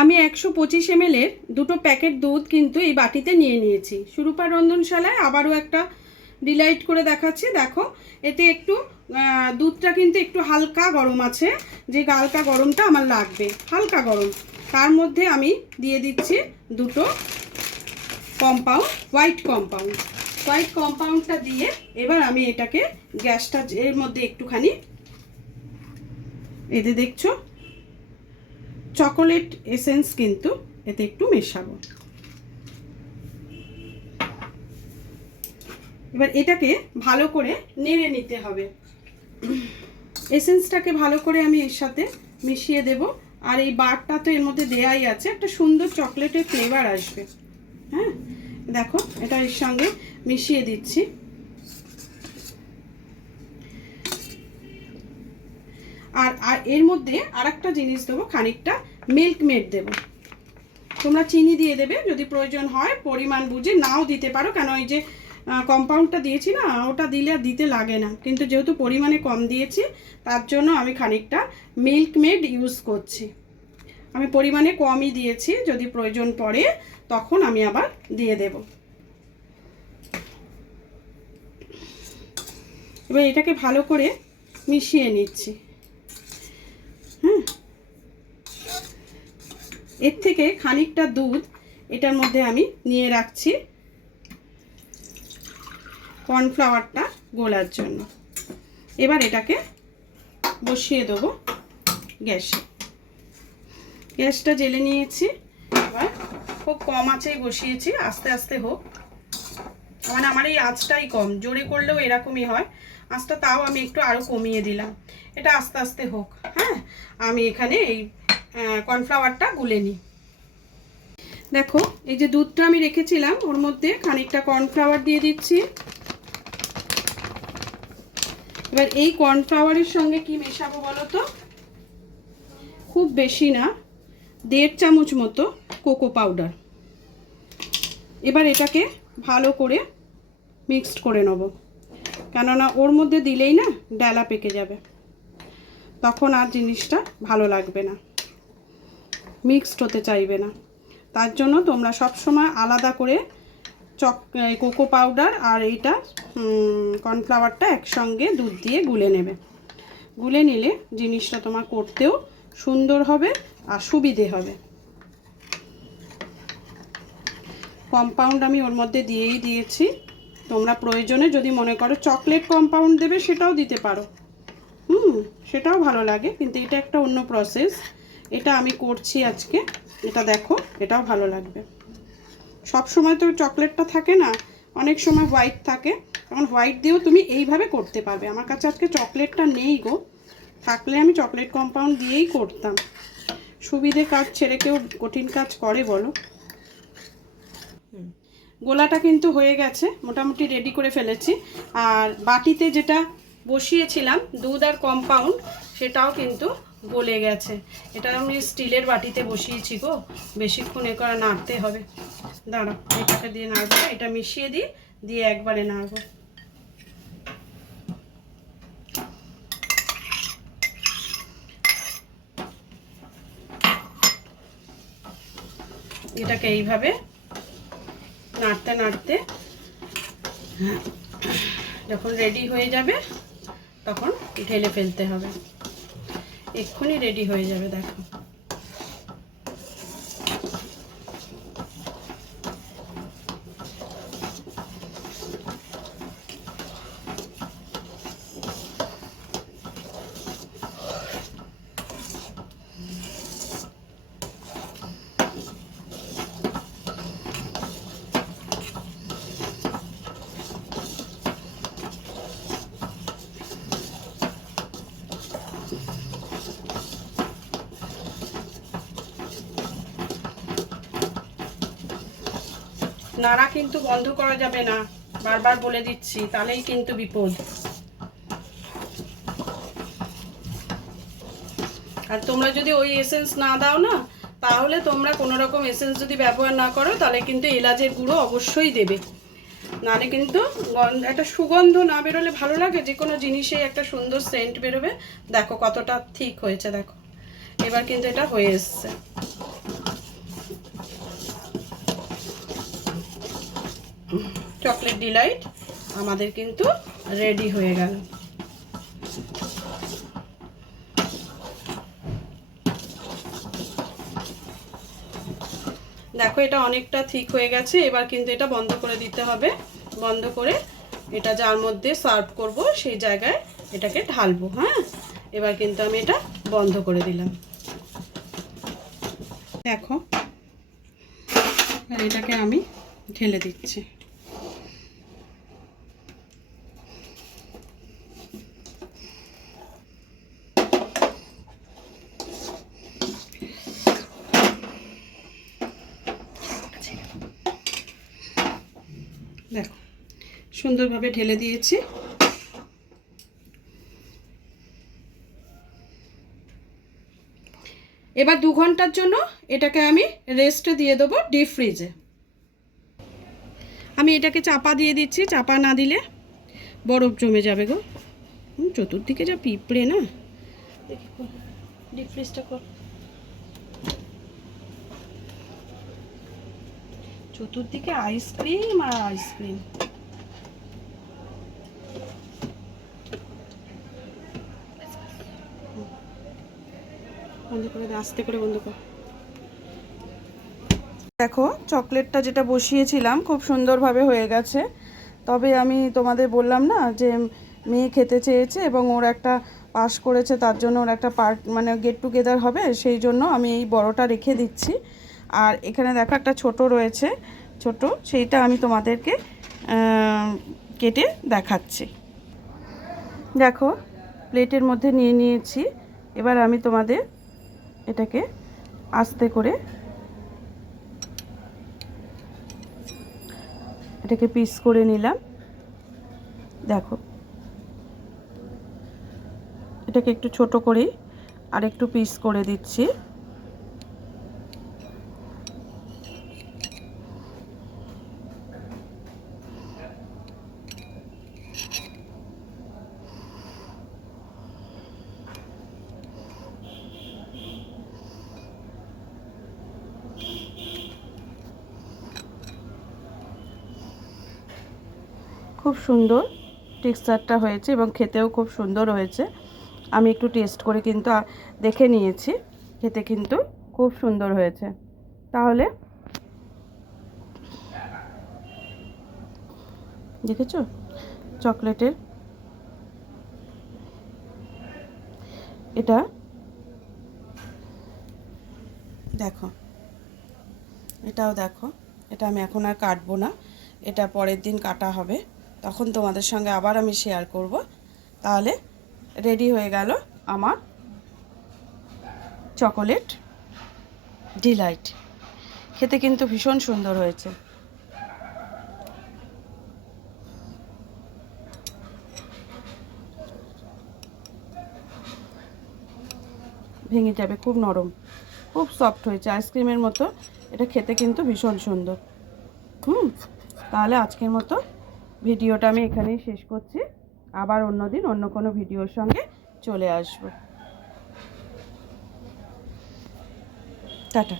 আমি 125 ml এর দুটো প্যাকেট দুধ কিন্তু এই বাটিতে নিয়ে নিয়েছি। সুরূপা রন্ধনশালায় আবারও একটা ডিলাইট করে দেখাচ্ছি। দেখো এতে একটু দুধটা কিন্তু একটু হালকা গরম আছে, যে হালকা গরমটা আমার লাগবে, হালকা গরম। তার মধ্যে আমি দিয়ে দিচ্ছি দুটো কম্পাউন্ড, হোয়াইট কম্পাউন্ডটা দিয়ে এবার আমি এটাকে গ্যাসটা এর মধ্যে একটুখানি, এতে দেখছো চকোলেট এসেন্স কিন্তু এতে একটু মেশাবো। এবার এটাকে ভালো করে নেড়ে নিতে হবে। এসেন্সটাকে ভালো করে আমি এর সাথে মিশিয়ে দেব। আর এই বারটা তো এর মধ্যে দেয়াই আছে, একটা সুন্দর চকলেটের ফ্লেভার আসবে। হ্যাঁ দেখো এটা এর সঙ্গে মিশিয়ে দিচ্ছি। আর এর মধ্যে আরেকটা জিনিস দেবো, খানিকটা মিল্ক মেড দেবো। তোমরা চিনি দিয়ে দেবে যদি প্রয়োজন হয়, পরিমাণ বুঝে নাও দিতে পারো, কেন ওই যে কম্পাউন্ডটা দিয়েছি না, ওটা দিলে দিতে লাগে না, কিন্তু যেহেতু পরিমাণে কম দিয়েছি তার জন্য আমি খানিকটা মিল্ক মেড ইউজ করছি। আমি পরিমাণে কমই দিয়েছি, যদি প্রয়োজন পড়ে তখন আমি আবার দিয়ে দেব। এবার এটাকে ভালো করে মিশিয়ে নিচ্ছি। এর থেকে খানিকটা দুধ এটার মধ্যে আমি নিয়ে রাখছি কর্নফ্লাওয়ারটা গোলার জন্য। এবার এটাকে বসিয়ে দেবো গ্যাসে। গ্যাসটা জ্বেলে নিয়েছি, এবার খুব কম আঁচেই বসিয়েছি, আস্তে আস্তে হোক। মানে আমার এই আঁচটাই কম, জোরে করলেও এরকমই হয় আঁচটা, তাও আমি একটু আরও কমিয়ে দিলাম। এটা আস্তে আস্তে হোক। হ্যাঁ আমি এখানে এই কর্নফ্লাওয়ারটা গুলে নিই। দেখো এই যে দুধটা আমি রেখেছিলাম ওর মধ্যে খানিকটা কর্নফ্লাওয়ার দিয়ে দিচ্ছি। এবার এই কর্নফ্লাওয়ারের সঙ্গে কি মেশাবো বলো তো, খুব বেশি না, 1.5 চামচ মতো কোকো পাউডার। এবার এটাকে ভালো করে মিক্সড করে নেব, কেননা ওর মধ্যে দিলেই না ডালা পেকে যাবে, তখন আর জিনিসটা ভালো লাগবে না, মিক্সড হতে চাইবে না। তার জন্য তোমরা সব সময় আলাদা করে কোকো পাউডার আর এইটা কর্নফ্লাওয়ারটা একসঙ্গে দুধ দিয়ে গুলে নেবে। গুলে নিলে জিনিসটা তোমার করতেও সুন্দর হবে আর সুবিধে হবে। কম্পাউন্ড আমি ওর মধ্যে দিয়েই দিয়েছি, তোমরা প্রয়োজনে যদি মনে করো চকলেট কম্পাউন্ড দেবে সেটাও দিতে পারো, সেটাও ভালো লাগে, কিন্তু এটা একটা অন্য প্রসেস, এটা আমি করছি আজকে। এটা দেখো এটাও ভালো লাগবে। সব সময় তো চকলেটটা থাকে না, অনেক সময় হোয়াইট থাকে, তখন হোয়াইট দিয়েও তুমি এইভাবে করতে পারবে। আমার কাছে আজকে চকলেটটা নেই গো, থাকলে আমি চকলেট কম্পাউন্ড দিয়েই করতাম। সুবিধে কাজ ছেড়ে কেউ কঠিন কাজ করে বলো। গোলাটা কিন্তু হয়ে গেছে, মোটামুটি রেডি করে ফেলেছি। আর বাটিতে যেটা বসিয়েছিলাম দুধ আর কম্পাউন্ড, সেটাও কিন্তু গলে গেছে। এটা আমি স্টিলের বাটিতে বসিয়েছি গো, বেশিক্ষণ এ করে নাড়তে হবে। দাঁড়া এটাকে দিয়ে নাড়বো, এটা মিশিয়ে দিই, দিয়ে একবারে নাড়বো। এটাকে এইভাবে নাড়তে নাড়তে যখন রেডি হয়ে যাবে তখন ঢেলে ফেলতে হবে, এক্ষুনি রেডি হয়ে যাবে। দেখো নাড়া কিন্তু বন্ধ করা যাবে না, বারবার বলে দিচ্ছি, তাহলেই কিন্তু বিপদ। আর তোমরা যদি ওই এসেন্স না দাও না, তাহলে তোমরা কোনো রকম এসেন্স যদি ব্যবহার না করো, তাহলে কিন্তু এলাচের গুঁড়ো অবশ্যই দেবে, নাহলে কিন্তু একটা সুগন্ধ না বেরোলে ভালো লাগে, যে কোনো জিনিসেই একটা সুন্দর সেন্ট বেরোবে। দেখো কতটা ঠিক হয়েছে, দেখো এবার কিন্তু এটা হয়ে এসছে। চকলেট ডিলাইট আমাদের কিন্তু রেডি হয়ে গেল। দেখো এটা অনেকটা ঠিক হয়ে গেছে। এবার কিন্তু এটা বন্ধ করে দিতে হবে। বন্ধ করে এটা যার মধ্যে সার্ভ করব সেই জায়গায় এটাকে ঢালবো। হ্যাঁ, এবার কিন্তু আমি এটা বন্ধ করে দিলাম। দেখো আর এটাকে আমি ঢেলে দিচ্ছি। দেখো সুন্দরভাবে ঢেলে দিয়েছি। এবার 2 ঘন্টার জন্য এটাকে আমি রেস্টে দিয়ে দেবো ডিপ ফ্রিজে। আমি এটাকে চাপা দিয়ে দিচ্ছি, চাপা না দিলে বরফ জমে যাবে গো। চতুর্দিকে যা পিঁপড়ে না, দেখি ডিপ ফ্রিজটা কর। চতুর্দিকে আইসক্রিম আর আইসক্রিম। বন্ধ করে দে, আস্তে করে বন্ধ কর। দেখো চকলেটটা যেটা বসিয়েছিলাম খুব সুন্দরভাবে হয়ে গেছে। তবে আমি তোমাদের বললাম না যে মেয়ে খেতে চেয়েছে এবং ওর একটা পাস করেছে, তার জন্য ওর একটা মানে গেট টুগেদার হবে, সেই জন্য আমি এই বড়টা রেখে দিচ্ছি। আর এখানে দেখো একটা ছোট রয়েছে, ছোট, সেইটা আমি তোমাদেরকে কেটে দেখাচ্ছি। দেখো প্লেটের মধ্যে নিয়ে নিয়েছি। এবার আমি তোমাদের এটাকে আস্তে করে এটাকে পিস করে নিলাম। দেখো এটাকে একটু ছোট করে আর একটু পিস করে দিচ্ছি। খুব সুন্দর টেক্সচারটা হয়েছে এবং খেতেও খুব সুন্দর হয়েছে। আমি একটু টেস্ট করে কিন্তু দেখে নিয়েছি, খেতে কিন্তু খুব সুন্দর হয়েছে। তাহলে দেখেছো চকলেটের এটা, দেখো এটাও দেখো। এটা আমি এখন আর কাটবো না, এটা পরের দিন কাটা হবে, তখন তোমাদের সঙ্গে আবার আমি শেয়ার করব। তাহলে রেডি হয়ে গেল আমার চকোলেট ডিলাইট। খেতে কিন্তু ভীষণ সুন্দর হয়েছে। ভেঙে যাবে, খুব নরম, খুব সফট হয়েছে, আইসক্রিমের মতো। এটা খেতে কিন্তু ভীষণ সুন্দর। তাহলে আজকের মতো ভিডিওটা আমি এখানেই শেষ করছি। আবার অন্যদিন অন্য কোনো ভিডিওর সঙ্গে চলে আসবো। টাটা।